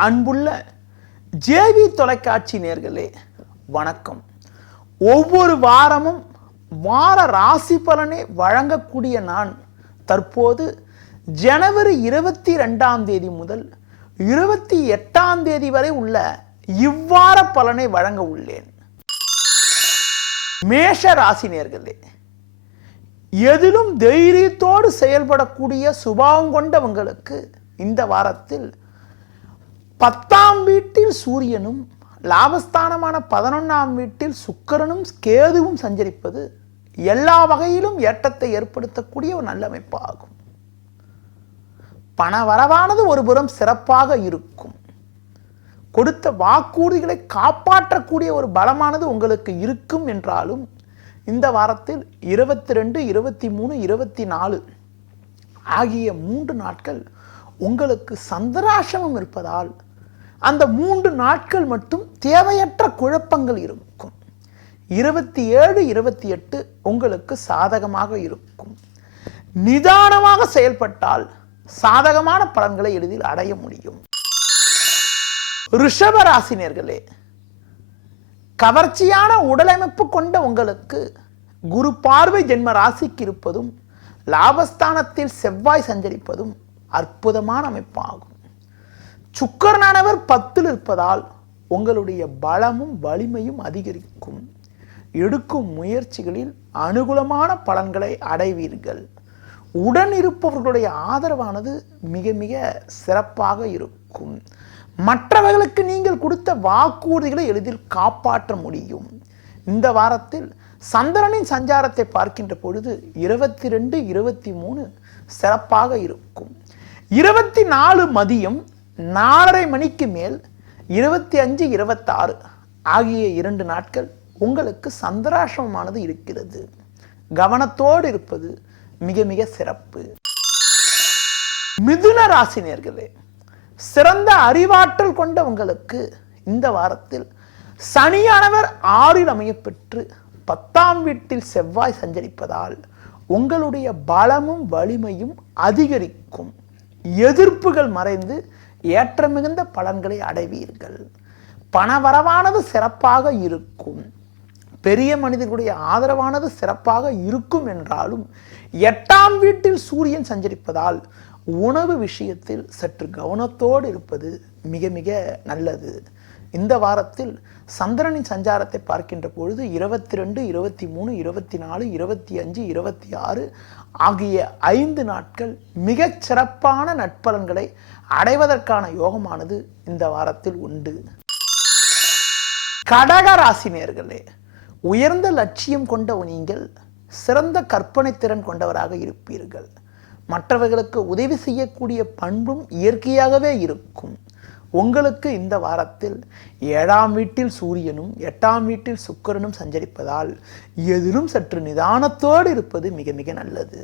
அன்புள்ள ஜேவி தொலைக்காட்சி நேயர்களே வணக்கம். ஒவ்வொரு வாரமும் வார ராசி பலனை வழங்கக்கூடிய நான் தற்போது ஜனவரி 22 முதல் 28 வரை உள்ள இவ்வார பலனை வழங்க உள்ளேன். மேஷ ராசி நேயர்களே, எதிலும் தைரியத்தோடு செயல்படக்கூடிய சுபாவம் கொண்டவங்களுக்கு இந்த வாரத்தில் 10ஆம் வீட்டில் சூரியனும் லாபஸ்தானமான 11ஆம் வீட்டில் சுக்கிரனும் கேதுவும் சஞ்சரிப்பது எல்லா வகையிலும் ஏற்றத்தை ஏற்படுத்தக்கூடிய ஒரு நல்ல அமைப்பு ஆகும். பண வரவானது ஒரு புறம் சிறப்பாக இருக்கும். கொடுத்த வாக்குறுதிகளை காப்பாற்றக்கூடிய ஒரு பலமானது உங்களுக்கு இருக்கும் என்றாலும் இந்த வாரத்தில் 22, 23, 24 ஆகிய 3 நாட்கள் உங்களுக்கு சந்திராசிரமம் இருப்பதால் அந்த 3 நாட்கள் மட்டும் தேவையற்ற குழப்பங்கள் இருக்கும். 27, 28 உங்களுக்கு சாதகமாக இருக்கும். நிதானமாக செயல்பட்டால் சாதகமான பலன்களை எளிதில் அடைய முடியும். ரிஷப ராசி நேயர்களே, கவர்ச்சியான உடலமைப்பு கொண்ட உங்களுக்கு குரு பார்வை ஜென்ம ராசிக்கு இருப்பதும் லாபஸ்தானத்தில் செவ்வாய் சஞ்சரிப்பதும் அற்புதமான அமைப்பாகும். சுக்கிரனானவர் 10 இருப்பதால் உங்களுடைய பலமும் வலிமையும் அதிகரிக்கும். எடுக்கும் முயற்சிகளில் அனுகூலமான பலன்களை அடைவீர்கள். உடன் இருப்பவர்களுடைய ஆதரவானது மிக மிக சிறப்பாக இருக்கும். மற்றவர்களுக்கு நீங்கள் கொடுத்த வாக்குறுதிகளை எளிதில் காப்பாற்ற முடியும். இந்த வாரத்தில் சந்திரனின் சஞ்சாரத்தை பார்க்கின்ற பொழுது 22, 23 சிறப்பாக இருக்கும். 24 மதியம் 4:30 மணிக்கு மேல் 25, 26 ஆகிய 2 நாட்கள் உங்களுக்கு சந்திராசிரமமானது இருக்கிறது. கவனத்தோடு இருப்பது மிக மிக சிறப்பு. மிதுன ராசி நேயர்களே, சிறந்த அறிவாற்றல் கொண்ட உங்களுக்கு இந்த வாரத்தில் சனியானவர் 6 அமையப்பெற்று 10ஆம் வீட்டில் செவ்வாய் சஞ்சரிப்பதால் உங்களுடைய பலமும் வலிமையும் அதிகரிக்கும். எதிர்ப்புகள் மறைந்து ஏற்ற மிகுந்த பலன்களை அடைவீர்கள். பணவரவானது சிறப்பாக இருக்கும். பெரிய மனிதர்களுடைய ஆதரவானது சிறப்பாக இருக்கும் என்றாலும் 8ஆம் வீட்டில் சூரியன் சஞ்சரிப்பதால் உணவு விஷயத்தில் சற்று கவனத்தோடு இருப்பது மிக மிக நல்லது. இந்த வாரத்தில் சந்திரனின் சஞ்சாரத்தை பார்க்கின்ற பொழுது 22, 23, 24, 25, 26 ஆகிய 5 நாட்கள் மிகச் சிறப்பான நட்பலன்களை அடைவதற்கான யோகமானது இந்த வாரத்தில் உண்டு. கடக ராசி நேயர்களே, உயர்ந்த லட்சியம் கொண்ட நீங்கள் சிறந்த கற்பனை திறன் கொண்டவராக இருப்பீர்கள். மற்றவர்களுக்கு உதவி செய்யக்கூடிய பண்பும் இயற்கையாகவே இருக்கும். உங்களுக்கு இந்த வாரத்தில் 7ஆம் வீட்டில் சூரியனும் 8ஆம் வீட்டில் சுக்கிரனும் சஞ்சரிப்பதால் எதிலும் சற்று நிதானத்தோடு இருப்பது மிக மிக நல்லது.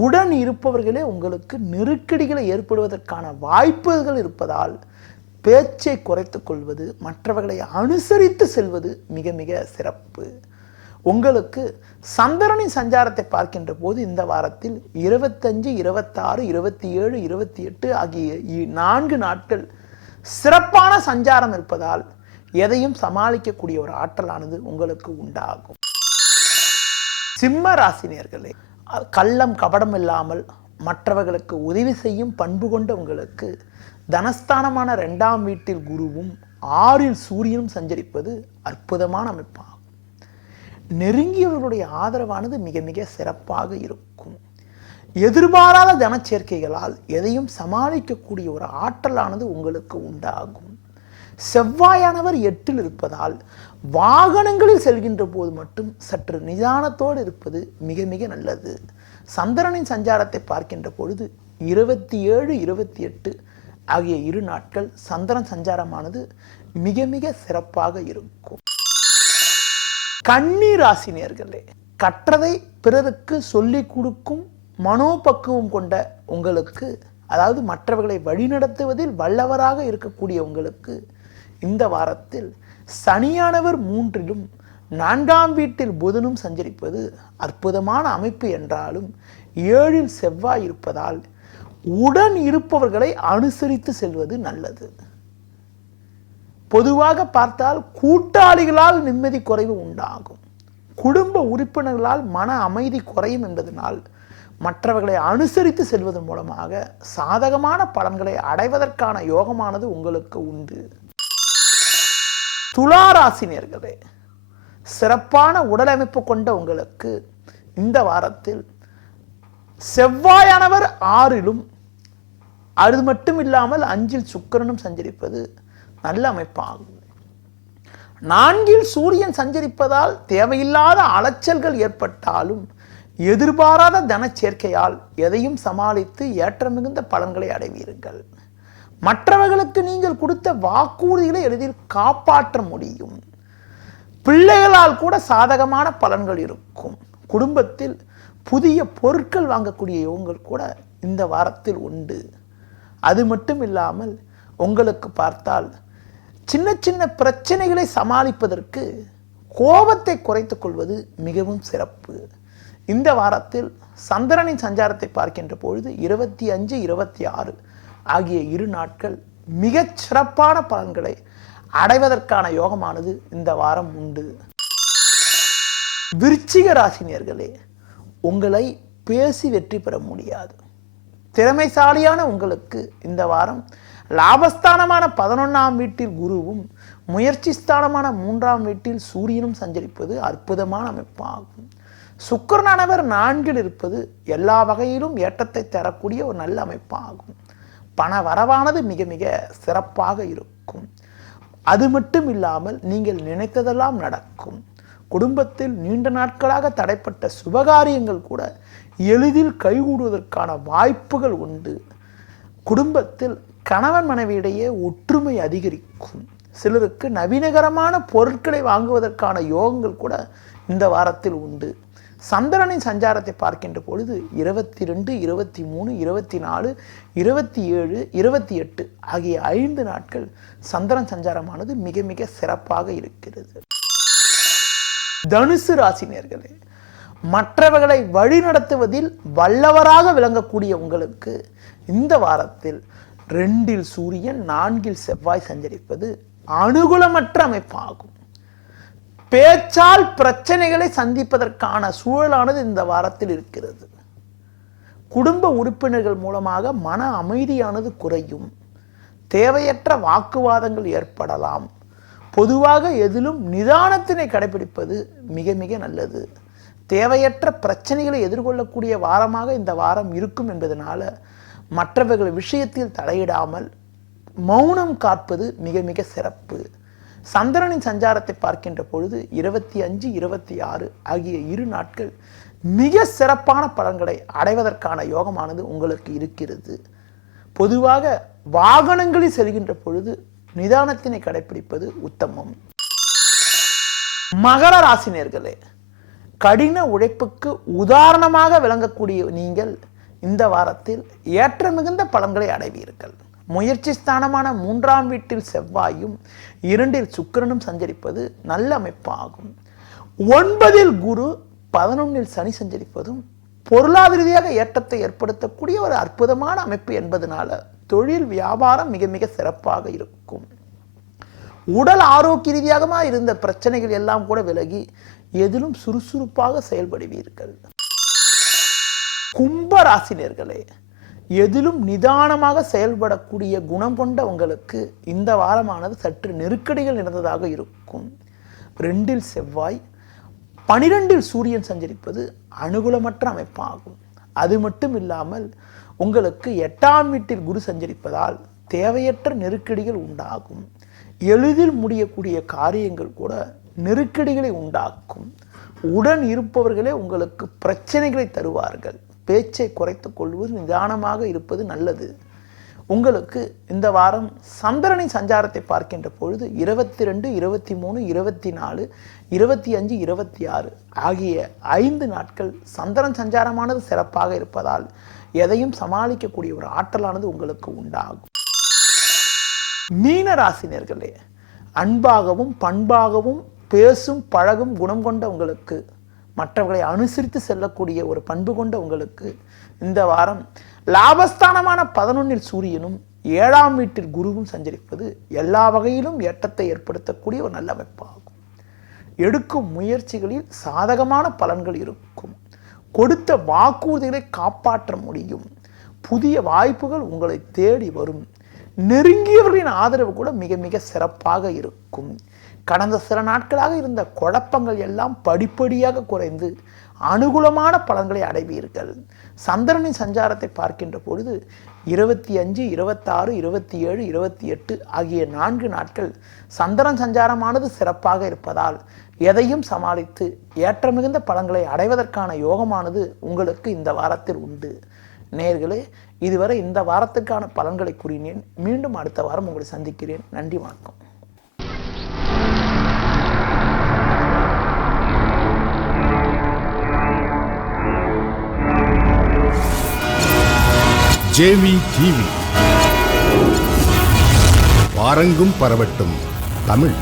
உடன் இருப்பவர்களே உங்களுக்கு நெருக்கடிகளை ஏற்படுவதற்கான வாய்ப்புகள் இருப்பதால் பேச்சை குறைத்துக் கொள்வது, மற்றவர்களை அனுசரித்து செல்வது மிக மிக சிறப்பு. உங்களுக்கு சந்திரனின் சஞ்சாரத்தை பார்க்கின்ற போது இந்த வாரத்தில் 25, 26, 27, 28 ஆகிய 4 நாட்கள் சிறப்பான சஞ்சாரம் இருப்பதால் எதையும் சமாளிக்கக்கூடிய ஒரு ஆற்றலானது உங்களுக்கு உண்டாகும். சிம்ம ராசி நேயர்களே, கள்ளம் கபடம் இல்லாமல் மற்றவர்களுக்கு உதவி செய்யும் பண்பு கொண்ட உங்களுக்கு தனஸ்தானமான 2ஆம் வீட்டில் குருவும் 6இல் சூரியனும் சஞ்சரிப்பது அற்புதமான அமைப்பாகும். நெருங்கியவர்களுடைய ஆதரவானது மிக மிக சிறப்பாக இருக்கும். எதிர்பாராத தனச்சேர்க்கைகளால் எதையும் சமாளிக்கக்கூடிய ஒரு ஆற்றலானது உங்களுக்கு உண்டாகும். செவ்வாயானவர் 8 இருப்பதால் வாகனங்களில் செல்கின்ற போது மட்டும் சற்று நிதானத்தோடு இருப்பது மிக மிக நல்லது. சந்திரனின் சஞ்சாரத்தை பார்க்கின்ற பொழுது 27, 28 ஆகிய 2 நாட்கள் சந்திரன் சஞ்சாரமானது மிக மிக சிறப்பாக இருக்கும். கன்னி ராசி நேயர்களே, கற்றதை பிறருக்கு சொல்லிக் கொடுக்கும் மனோபக்குவம் கொண்ட உங்களுக்கு, அதாவது மற்றவர்களை வழிநடத்துவதில் வல்லவராக இருக்கக்கூடிய உங்களுக்கு இந்த வாரத்தில் சனியானவர் 3லும் 4ஆம் வீட்டில் புதனும் சஞ்சரிப்பது அற்புதமான அமைப்பு என்றாலும் 7இல் செவ்வாய் இருப்பதால் உடன் இருப்பவர்களை அனுசரித்து செல்வது நல்லது. பொதுவாக பார்த்தால் கூட்டாளிகளால் நிம்மதி குறைவு உண்டாகும். குடும்ப உறுப்பினர்களால் மன அமைதி குறையும் என்பதனால் மற்றவர்களை அனுசரித்து செல்வதன் மூலமாக சாதகமான பலன்களை அடைவதற்கான யோகமானது உங்களுக்கு உண்டு. துளாராசினியர்களே, சிறப்பான உடலமைப்பு கொண்ட உங்களுக்கு இந்த வாரத்தில் செவ்வாயானவர் 6லும் அது மட்டும் இல்லாமல் 5ல் சுக்கிரனும் சஞ்சரிப்பது நல்ல அமைப்பாகும். 4ல் சூரியன் சஞ்சரிப்பதால் தேவையில்லாத அலைச்சல்கள் ஏற்பட்டாலும் எதிர்பாராத தனச்சேர்க்கையால் எதையும் சமாளித்து ஏற்ற மிகுந்த பலன்களை அடைவீர்கள். மற்றவர்களுக்கு நீங்கள் கொடுத்த வாக்குறுதிகளை எளிதில் காப்பாற்ற முடியும். பிள்ளைகளால் கூட சாதகமான பலன்கள் இருக்கும். குடும்பத்தில் புதிய பொருட்கள் வாங்கக்கூடிய யோகங்கள் கூட இந்த வாரத்தில் உண்டு. அது மட்டும் இல்லாமல் உங்களுக்கு பார்த்தால் சின்ன சின்ன பிரச்சனைகளை சமாளிப்பதற்கு கோபத்தை குறைத்துக் கொள்வது மிகவும் சிறப்பு. இந்த வாரத்தில் சந்திரனின் சஞ்சாரத்தை பார்க்கின்ற பொழுது 25, 26 ஆகிய 2 நாட்கள் மிகச் சிறப்பான பலன்களை அடைவதற்கான யோகமானது இந்த வாரம் உண்டு. விருச்சிக ராசினியர்களே, உங்களை பேசி வெற்றி பெற முடியாது. திறமைசாலியான உங்களுக்கு இந்த வாரம் லாபஸ்தானமான 11ஆம் வீட்டில் குருவும் முயற்சி ஸ்தானமான 3ஆம் வீட்டில் சூரியனும் சஞ்சரிப்பது அற்புதமான அமைப்பாகும். சுக்கிரனானவர் 4ல் இருப்பது எல்லா வகையிலும் ஏற்றத்தை தரக்கூடிய ஒரு நல்ல அமைப்பாகும். பண வரவானது மிக மிக சிறப்பாக இருக்கும். அது மட்டும் இல்லாமல் நீங்கள் நினைத்ததெல்லாம் நடக்கும். குடும்பத்தில் நீண்ட நாட்களாக தடைப்பட்ட சுபகாரியங்கள் கூட எளிதில் கைகூடுவதற்கான வாய்ப்புகள் உண்டு. குடும்பத்தில் கணவன் மனைவியிடையே ஒற்றுமை அதிகரிக்கும். சிலருக்கு நவீனகரமான பொருட்களை வாங்குவதற்கான யோகங்கள் கூட இந்த வாரத்தில் உண்டு. சந்திரனின் சஞ்சாரத்தை பார்க்கின்ற பொழுது 22, 23, 24, 27, 28 ஆகிய 5 நாட்கள் சந்திரன் சஞ்சாரமானது மிக மிக சிறப்பாக இருக்கிறது. தனுசு ராசினியர்களே, மற்றவர்களை வழிநடத்துவதில் வல்லவராக விளங்கக்கூடிய உங்களுக்கு இந்த வாரத்தில் 2ல் சூரியன் 4ல் செவ்வாய் சஞ்சரிப்பது அனுகூலமற்ற அமைப்பாகும். பேச்சால் பிரச்சனைகளை சந்திப்பதற்கான சூழலானது இந்த வாரத்தில் இருக்கிறது. குடும்ப உறுப்பினர்கள் மூலமாக மன அமைதியானது குறையும். தேவையற்ற வாக்குவாதங்கள் ஏற்படலாம். பொதுவாக எதிலும் நிதானத்தினை கடைபிடிப்பது மிக மிக நல்லது. தேவையற்ற பிரச்சனைகளை எதிர்கொள்ளக்கூடிய வாரமாக இந்த வாரம் இருக்கும் என்பதனால மற்றவர்கள் விஷயத்தில் தலையிடாமல் மௌனம் காப்பது மிக மிக சிறப்பு. சந்திரனின் சஞ்சாரத்தை பார்க்கின்ற பொழுது 25, 26 ஆகிய 2 நாட்கள் மிக சிறப்பான பலன்களை அடைவதற்கான யோகமானது உங்களுக்கு இருக்கிறது. பொதுவாக வாகனங்களில் செல்கின்ற பொழுது நிதானத்தினை கடைபிடிப்பது உத்தமம். மகர ராசினியர்களே, கடின உழைப்புக்கு உதாரணமாக விளங்கக்கூடிய நீங்கள் இந்த வாரத்தில் ஏற்ற மிகுந்த பலன்களை அடைவீர்கள். முயற்சி ஸ்தானமான 3ஆம் வீட்டில் செவ்வாயும் 2ல் சுக்கிரனும் சஞ்சரிப்பது நல்ல அமைப்பாகும். 9ல் குரு 11ல் சனி சஞ்சரிப்பதும் பொருளாதார ரீதியாக ஏற்றத்தை ஏற்படுத்தக்கூடிய ஒரு அற்புதமான அமைப்பு என்பதனால தொழில் வியாபாரம் மிக மிக சிறப்பாக இருக்கும். உடல் ஆரோக்கிய ரீதியாக இருந்த பிரச்சனைகள் எல்லாம் கூட விலகி எதிலும் சுறுசுறுப்பாக செயல்படுவீர்கள். கும்ப ராசினியர்களே, எதிலும் நிதானமாக செயல்படக்கூடிய குணம் கொண்ட உங்களுக்கு இந்த வாரமானது சற்று நெருக்கடிகள் நிறைந்ததாக இருக்கும். 2ல் செவ்வாய் 12ல் சூரியன் சஞ்சரிப்பது அனுகூலமற்ற அமைப்பாகும். அது மட்டும் இல்லாமல் உங்களுக்கு 8ஆம் வீட்டில் குரு சஞ்சரிப்பதால் தேவையற்ற நெருக்கடிகள் உண்டாகும். எளிதில் முடியக்கூடிய காரியங்கள் கூட நெருக்கடிகளை உண்டாக்கும். உடன் இருப்பவர்களே உங்களுக்கு பிரச்சனைகளை தருவார்கள். பேச்சை குறைத்துக் கொள்வது, நிதானமாக இருப்பது நல்லது. உங்களுக்கு இந்த வாரம் சந்திரனின் சஞ்சாரத்தை பார்க்கின்ற பொழுது 22, 23, 24, 25, 26 ஆகிய 5 நாட்கள் சந்திரன் சஞ்சாரமானது சிறப்பாக இருப்பதால் எதையும் சமாளிக்கக்கூடிய ஒரு ஆற்றலானது உங்களுக்கு உண்டாகும். மீன ராசினியர்களே, அன்பாகவும் பண்பாகவும் பேசும் பழகும் குணம் கொண்ட உங்களுக்கு, மற்றவர்களை அனுசரித்து செல்லக்கூடிய ஒரு பண்பு கொண்ட உங்களுக்கு இந்த வாரம் லாபஸ்தானமான 11ல் சூரியனும் 7ஆம் வீட்டில் குருவும் சஞ்சரிப்பது எல்லா வகையிலும் ஏற்றத்தை ஏற்படுத்தக்கூடிய ஒரு நல்ல அமைப்பாகும். எடுக்கும் முயற்சிகளில் சாதகமான பலன்கள் இருக்கும். கொடுத்த வாக்குறுதிகளை காப்பாற்ற முடியும். புதிய வாய்ப்புகள் உங்களை தேடி வரும். நெருங்கியவர்களின் ஆதரவு கூட மிக மிக சிறப்பாக இருக்கும். கடந்த சில நாட்களாக இருந்த குழப்பங்கள் எல்லாம் படிப்படியாக குறைந்து அனுகூலமான பலன்களை அடைவீர்கள். சந்திரனின் சஞ்சாரத்தை பார்க்கின்ற பொழுது 25, 26, 27, 28 ஆகிய 4 நாட்கள் சந்திரன் சஞ்சாரமானது சிறப்பாக இருப்பதால் எதையும் சமாளித்து ஏற்ற மிகுந்த பலன்களை அடைவதற்கான யோகமானது உங்களுக்கு இந்த வாரத்தில் உண்டு. நேயர்களே, இதுவரை இந்த வாரத்திற்கான பலன்களை கூறினேன். மீண்டும் அடுத்த வாரம் உங்களை சந்திக்கிறேன். நன்றி, வணக்கம். JV TV. வாரங்கும் பரவட்டும் தமிழ்.